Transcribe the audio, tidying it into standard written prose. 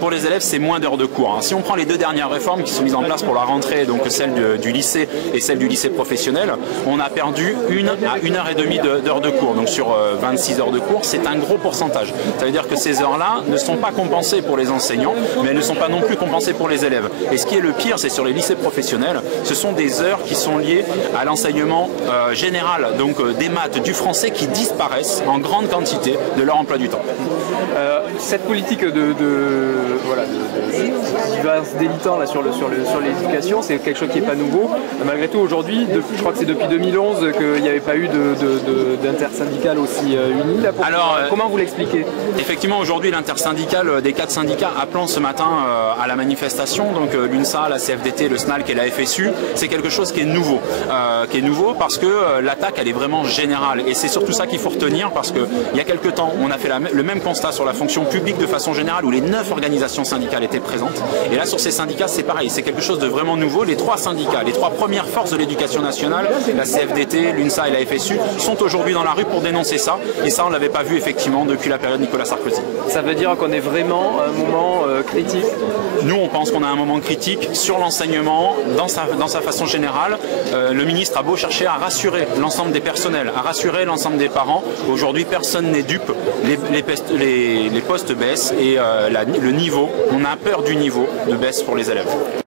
Pour les élèves, c'est moins d'heures de cours. Si on prend les deux dernières réformes qui sont mises en place pour la rentrée, donc celle du lycée et celle du lycée professionnel, on a perdu 1 à 1h30 d'heures de cours. Donc sur 26 heures de cours, c'est un gros pourcentage. Ça veut dire que ces heures-là ne sont pas compensées pour les enseignants, mais elles ne sont pas non plus compensées pour les élèves. Et ce qui est le pire, c'est sur les lycées professionnels, ce sont des heures qui sont liées à l'enseignement général, donc des maths, du français, qui disparaissent en grande quantité de leur emploi du temps. Cette politique de diverses délitants là, sur l'éducation, c'est quelque chose qui n'est pas nouveau. Malgré tout, aujourd'hui, je crois que c'est depuis 2011 qu'il n'y avait pas eu d'intersyndicale aussi unie. Là, comment vous l'expliquez? Effectivement, aujourd'hui, l'intersyndicale des 4 syndicats appelant ce matin à la manifestation, donc l'UNSA, la CFDT, le SNALC et la FSU, c'est quelque chose qui est nouveau. Parce que l'attaque, elle est vraiment générale. Et c'est surtout ça qu'il faut retenir, parce qu'il y a quelques temps, on a fait le même constat sur la fonction publique de façon générale, où les 9 organisations syndicales étaient présentes. Et là, sur ces syndicats, c'est pareil, c'est quelque chose de vraiment nouveau. Les 3 syndicats, les 3 premières forces de l'éducation nationale, la CFDT, l'UNSA et la FSU, sont aujourd'hui dans la rue pour dénoncer ça. Et ça, on ne l'avait pas vu effectivement depuis la période Nicolas Sarkozy. Ça veut dire qu'on est vraiment à un moment critique? Nous, on pense qu'on a un moment critique sur l'enseignement, dans sa façon générale. Le ministre a beau chercher à rassurer l'ensemble des personnels, à rassurer l'ensemble des parents. Aujourd'hui, personne n'est dupe. Les postes baissent et le niveau, on a peur du niveau de baisse pour les élèves.